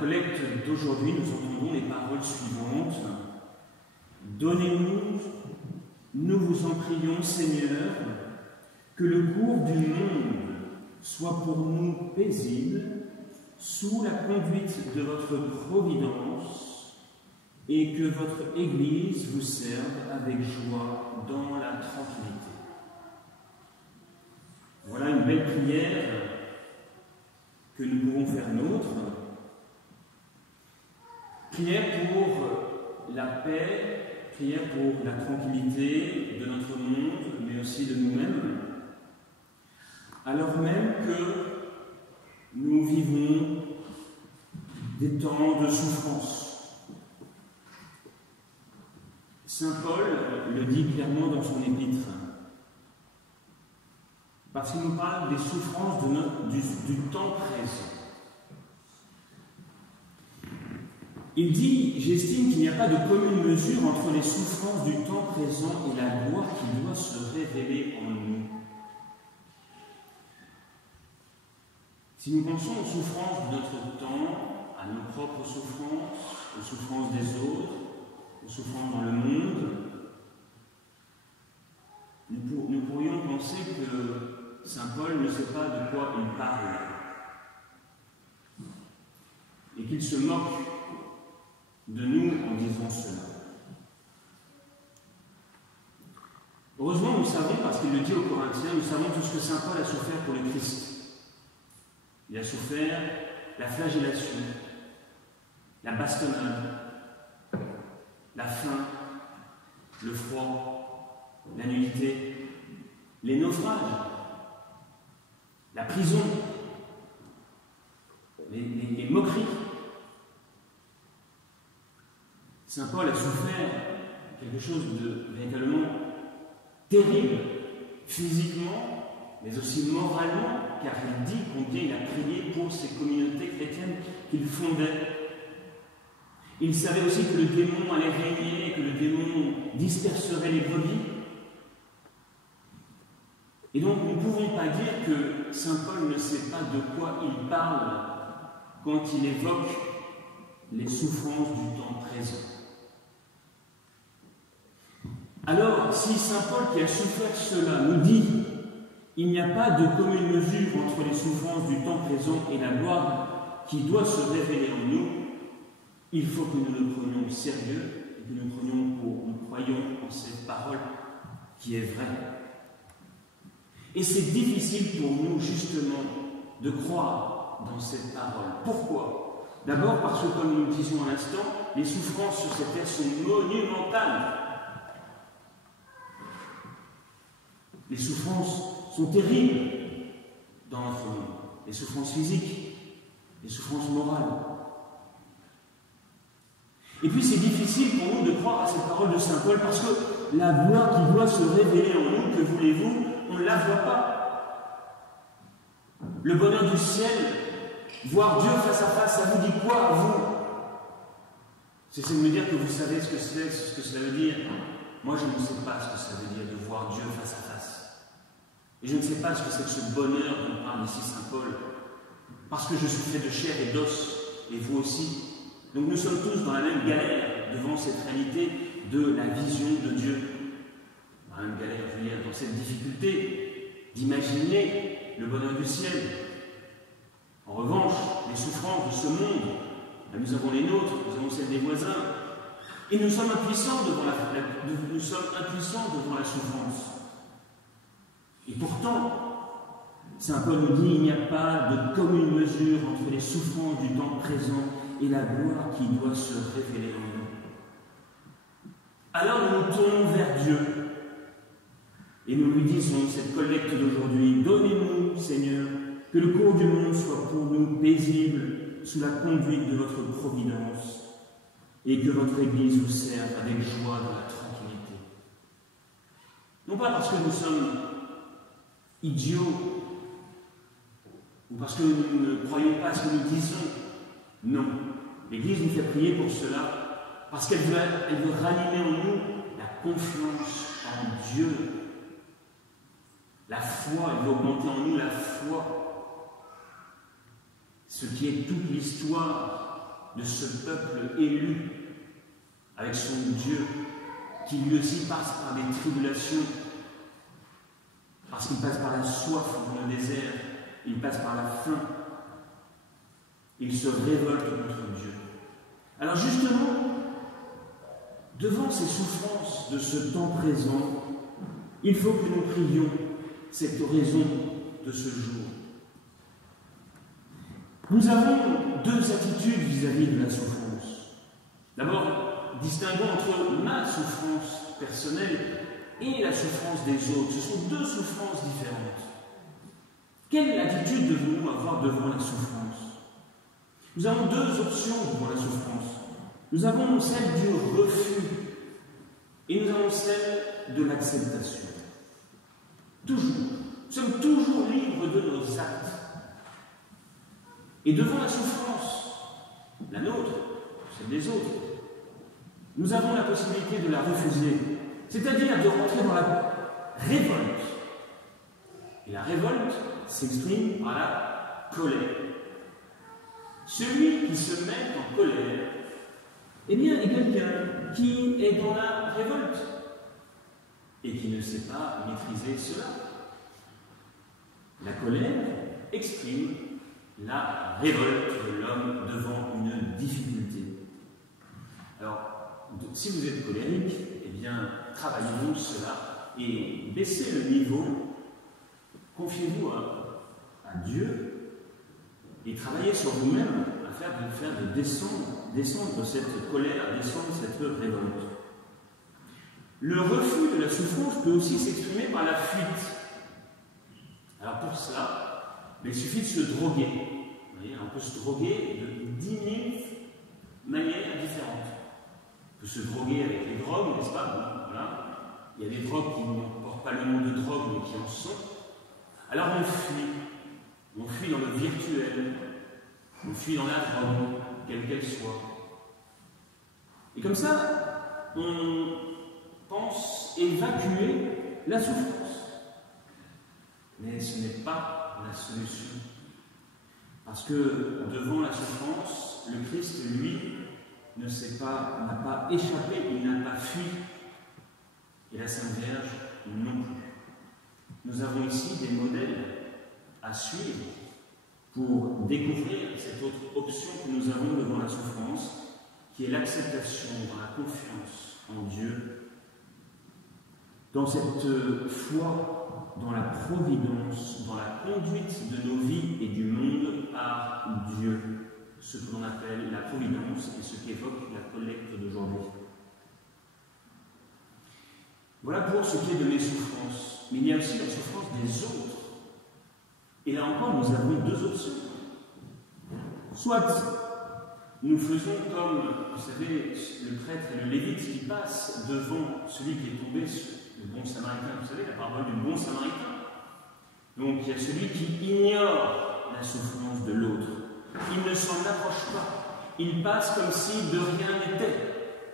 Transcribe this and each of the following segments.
collecte d'aujourd'hui, nous entendons les paroles suivantes. Donnez-nous, nous vous en prions, Seigneur, que le cours du monde soit pour nous paisible, sous la conduite de votre providence, et que votre Église vous serve avec joie dans la tranquillité. Voilà une belle prière que nous pouvons faire nôtre. Prière pour la paix, prière pour la tranquillité de notre monde, mais aussi de nous-mêmes, alors même que nous vivons des temps de souffrance. Saint Paul le dit clairement dans son épître, parce qu'il nous parle des souffrances du temps présent. Il dit, j'estime qu'il n'y a pas de commune mesure entre les souffrances du temps présent et la gloire qui doit se révéler en nous. Si nous pensons aux souffrances de notre temps, à nos propres souffrances, aux souffrances des autres, aux souffrances dans le monde, nous pourrions penser que Saint Paul ne sait pas de quoi il parle et qu'il se moque de nous en disant cela. Heureusement, nous savons, parce qu'il le dit aux Corinthiens, nous savons tout ce que Saint Paul a souffert pour le Christ. Il a souffert la flagellation, la bastonnade, la faim, le froid, la nudité, les naufrages, la prison, les moqueries. Saint Paul a souffert quelque chose de véritablement terrible, physiquement, mais aussi moralement, car il dit combien il a prié pour ces communautés chrétiennes qu'il fondait. Il savait aussi que le démon allait régner, que le démon disperserait les brebis. Et donc nous ne pouvons pas dire que Saint Paul ne sait pas de quoi il parle quand il évoque les souffrances du temps présent. Alors, si Saint Paul, qui a souffert cela, nous dit il n'y a pas de commune mesure entre les souffrances du temps présent et la gloire qui doit se révéler en nous, il faut que nous le prenions au sérieux et que nous croyions en cette parole qui est vraie. Et c'est difficile pour nous, justement, de croire dans cette parole. Pourquoi? D'abord parce que, comme nous le disions à l'instant, les souffrances sur cette terre sont monumentales. Les souffrances sont terribles dans notre monde. Les souffrances physiques, les souffrances morales. Et puis c'est difficile pour nous de croire à cette parole de Saint Paul parce que la gloire qui doit se révéler en nous, que voulez-vous, on ne la voit pas. Le bonheur du ciel, voir Dieu face à face, ça vous dit quoi à vous? Cessez de me dire que vous savez ce que c'est, ce que cela veut dire. Moi, je ne sais pas ce que ça veut dire de voir Dieu face à face. Et je ne sais pas ce que c'est que ce bonheur dont parle ici Saint Paul. Parce que je suis fait de chair et d'os, et vous aussi. Donc nous sommes tous dans la même galère devant cette réalité de la vision de Dieu. Dans la même galère, je veux dire, dans cette difficulté d'imaginer le bonheur du ciel. En revanche, les souffrances de ce monde, nous avons les nôtres, nous avons celles des voisins. Et nous sommes impuissants devant la souffrance. Et pourtant, Saint Paul nous dit il n'y a pas de commune mesure entre les souffrances du temps présent et la gloire qui doit se révéler en nous. Alors nous nous tournons vers Dieu et nous lui disons cette collecte d'aujourd'hui, donnez-nous, Seigneur, que le cours du monde soit pour nous paisible sous la conduite de votre providence et que votre Église vous serve avec joie dans la tranquillité. Non pas parce que nous sommes idiots ou parce que nous ne croyons pas à ce que nous disons. Non. L'Église nous fait prier pour cela parce qu'elle veut ranimer en nous la confiance en Dieu. La foi, elle veut augmenter en nous la foi. Ce qui est toute l'histoire de ce peuple élu, avec son Dieu, qui lui aussi passe par des tribulations, parce qu'il passe par la soif dans le désert, il passe par la faim, il se révolte contre Dieu. Alors justement, devant ces souffrances de ce temps présent, il faut que nous prions cette oraison de ce jour. Nous avons deux attitudes vis-à-vis de la souffrance. D'abord, distinguons entre ma souffrance personnelle et la souffrance des autres. Ce sont deux souffrances différentes. Quelle attitude devons-nous avoir devant la souffrance? Nous avons deux options devant la souffrance. Nous avons celle du refus et nous avons celle de l'acceptation. Toujours. Nous sommes toujours libres de nos actes. Et devant la souffrance, la nôtre, celle des autres, nous avons la possibilité de la refuser, c'est-à-dire de rentrer dans la révolte. Et la révolte s'exprime par la colère. Celui qui se met en colère, eh bien, est quelqu'un qui est dans la révolte et qui ne sait pas maîtriser cela. La colère exprime la révolte de l'homme devant une difficulté. Alors, si vous êtes colérique, eh bien, travaillons cela et baissez le niveau, confiez-vous à Dieu et travaillez sur vous-même à faire descendre cette colère, descendre cette révolte. Le refus de la souffrance peut aussi s'exprimer par la fuite. Alors pour cela, il suffit de se droguer. Vous voyez, on peut se droguer de 10 000 manières différentes. On peut se droguer avec les drogues, n'est-ce pas? Bon, voilà. Il y a des drogues qui ne portent pas le nom de drogue, mais qui en sont. Alors on fuit. On fuit dans le virtuel. On fuit dans la drogue, quelle qu'elle soit. Et comme ça, on pense évacuer la souffrance. Mais ce n'est pas la solution. Parce que devant la souffrance, le Christ, lui, n'a pas échappé, il n'a pas fui. Et la Sainte Vierge non plus. Nous avons ici des modèles à suivre pour découvrir cette autre option que nous avons devant la souffrance, qui est l'acceptation dans la confiance en Dieu, dans cette foi dans la providence, dans la conduite de nos vies et du monde par Dieu, ce que l'on appelle la providence et ce qu'évoque la collecte d'aujourd'hui. Voilà pour ce qui est de mes souffrances. Mais il y a aussi la souffrance des autres. Et là encore, nous avons deux options. Soit nous faisons comme, vous savez, le prêtre et le lévite qui passent devant celui qui est tombé, le bon samaritain, vous savez, la parole du bon samaritain. Donc il y a celui qui ignore la souffrance de l'autre. Il ne s'en approche pas. Il passe comme si de rien n'était.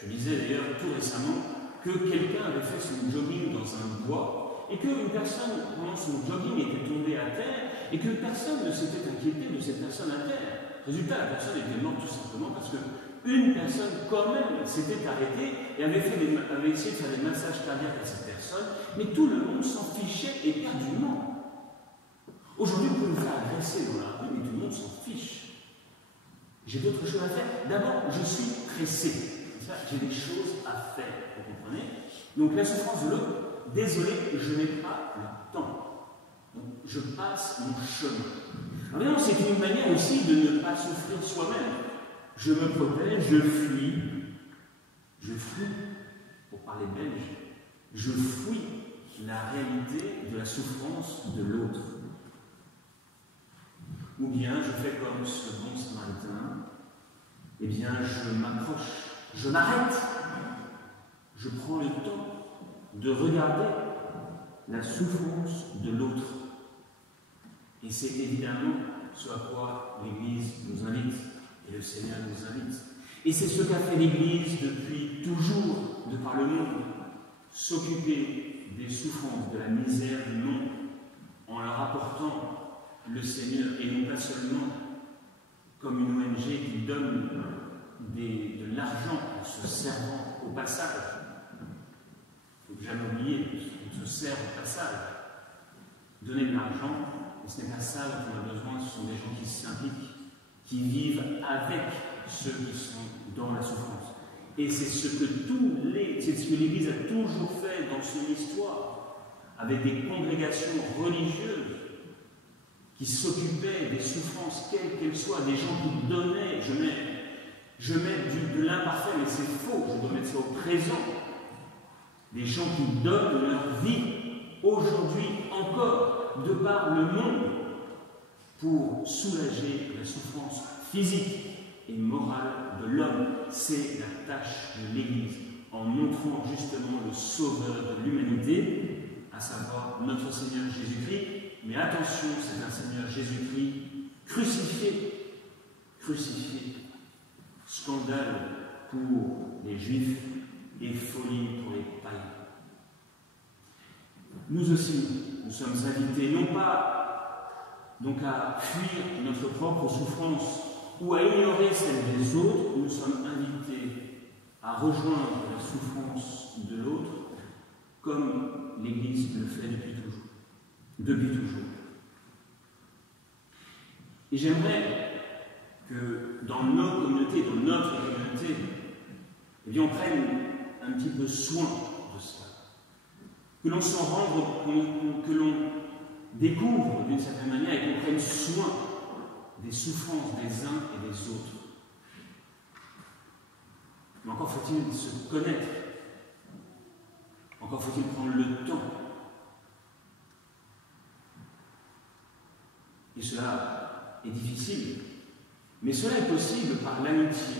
Je disais d'ailleurs tout récemment que quelqu'un avait fait son jogging dans un bois et qu'une personne, pendant son jogging, était tombée à terre et que personne ne s'était inquiété de cette personne à terre. Résultat, la personne était morte tout simplement parce qu'une personne quand même s'était arrêtée et avait essayé de faire des massages cardiaques à cette personne, mais tout le monde s'en fichait éperdument. Aujourd'hui, vous pouvez vous faire agresser dans la rue, mais tout le monde s'en fiche. J'ai d'autres choses à faire. D'abord, je suis pressé. J'ai des choses à faire, vous comprenez? Donc la souffrance de l'autre, désolé, je n'ai pas le temps. Donc, je passe mon chemin. Alors, c'est une manière aussi de ne pas souffrir soi-même. Je me protège, je fuis, pour parler belge, je fuis la réalité de la souffrance de l'autre. Ou bien je fais comme ce bon samaritain, eh bien je m'accroche, je m'arrête, je prends le temps de regarder la souffrance de l'autre. Et c'est évidemment ce à quoi l'Église nous invite et le Seigneur nous invite. Et c'est ce qu'a fait l'Église depuis toujours, de par le monde, s'occuper des souffrances, de la misère du monde, en leur apportant le Seigneur, et non pas seulement comme une ONG qui donne de l'argent en se servant au passage. Il ne faut jamais oublier qu'on se sert au passage. Donner de l'argent, mais ce n'est pas ça dont on a besoin, ce sont des gens qui s'impliquent, qui vivent avec ceux qui sont dans la souffrance. Et c'est ce que l'Église a toujours fait dans son histoire, avec des congrégations religieuses qui s'occupaient des souffrances, quelles qu'elles soient, des gens qui donnaient. Je mets de l'imparfait, mais c'est faux, je dois mettre ça au présent. Des gens qui donnent leur vie, aujourd'hui encore, de par le monde, pour soulager la souffrance physique et morale de l'homme. C'est la tâche de l'Église, en montrant justement le sauveur de l'humanité, à savoir notre Seigneur Jésus-Christ. Mais attention, c'est un Seigneur Jésus-Christ crucifié. Crucifié. Scandale pour les Juifs et folie pour les païens. Nous aussi, nous sommes invités non pas donc à fuir notre propre souffrance ou à ignorer celle des autres, nous sommes invités à rejoindre la souffrance de l'autre comme l'Église le fait depuis toujours. Depuis toujours. Et j'aimerais que dans nos communautés, dans notre communauté, eh bien, on prenne un petit peu soin de cela. Que l'on s'en rende, que l'on découvre d'une certaine manière et qu'on prenne soin des souffrances des uns et des autres. Mais encore faut-il se connaître. Encore faut-il prendre le temps. Et cela est difficile. Mais cela est possible par l'amitié.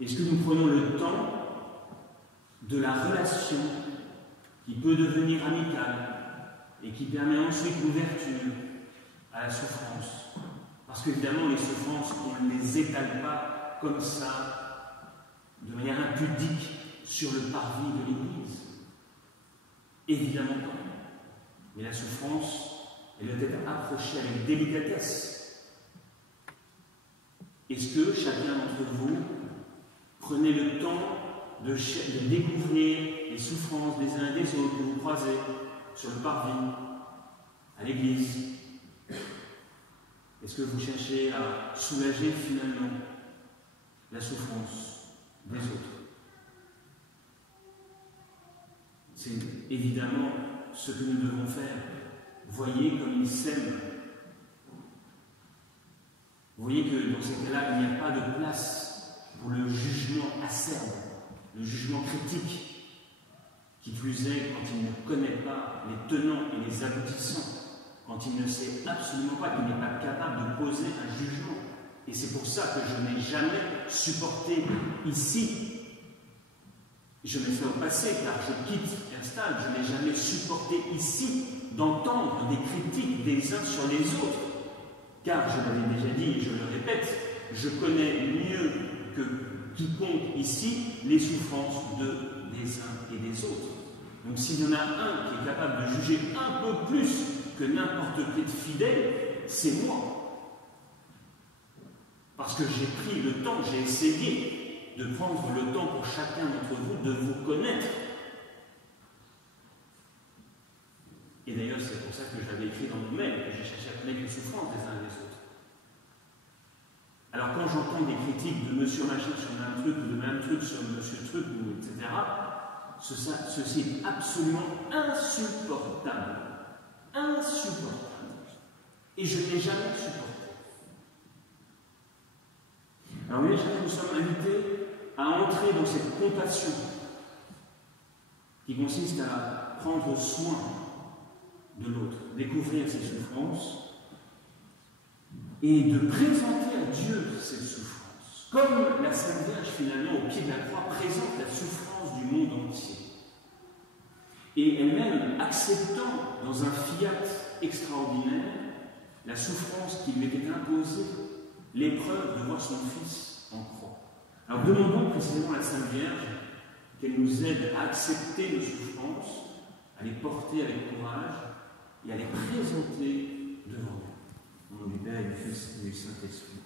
Est-ce que nous prenons le temps de la relation qui peut devenir amicale et qui permet ensuite l'ouverture à la souffrance? Parce qu'évidemment, les souffrances, on ne les étale pas comme ça, de manière impudique, sur le parvis de l'Église. Évidemment pas. Mais la souffrance, elle doit être approchée avec délicatesse. Est-ce que chacun d'entre vous prenez le temps de découvrir les souffrances des uns et des autres que vous croisez sur le parvis, à l'église? Est-ce que vous cherchez à soulager finalement la souffrance des autres? C'est évidemment ce que nous devons faire. Voyez comme ils s'aiment. Vous voyez que dans ces cas-là, il n'y a pas de place pour le jugement acerbe, le jugement critique, qui plus est quand il ne connaît pas les tenants et les aboutissants, quand il ne sait absolument pas, qu'il n'est pas capable de poser un jugement. Et c'est pour ça que je n'ai jamais supporté ici, je mets ça au passé car je quitte un stade, je n'ai jamais supporté ici d'entendre des critiques des uns sur les autres, car je l'avais déjà dit et je le répète, je connais mieux que quiconque ici les souffrances des uns et des autres. Donc s'il y en a un qui est capable de juger un peu plus que n'importe quel fidèle, c'est moi. Parce que j'ai pris le temps, j'ai essayé de prendre le temps pour chacun d'entre vous de vous connaître. Et d'ailleurs, c'est pour ça que j'avais écrit dans mon mail, que j'ai cherché à connaître les souffrances des uns et des autres. Alors quand j'entends des critiques de monsieur machin sur un truc, ou de même truc sur monsieur truc, etc., ceci est absolument insupportable. Insupportable. Et je ne l'ai jamais supporté. Alors oui, nous sommes invités à entrer dans cette compassion qui consiste à prendre soin de l'autre, découvrir ses souffrances et de présenter à Dieu ces souffrances. Comme la Sainte Vierge, finalement, au pied de la croix, présente la souffrance du monde entier. Et elle-même acceptant dans un fiat extraordinaire la souffrance qui lui était imposée, l'épreuve de voir son Fils en croix. Alors demandons précisément à la Sainte Vierge qu'elle nous aide à accepter nos souffrances, à les porter avec courage et à les présenter devant nous. Au nom du Père et du Fils et du Saint-Esprit.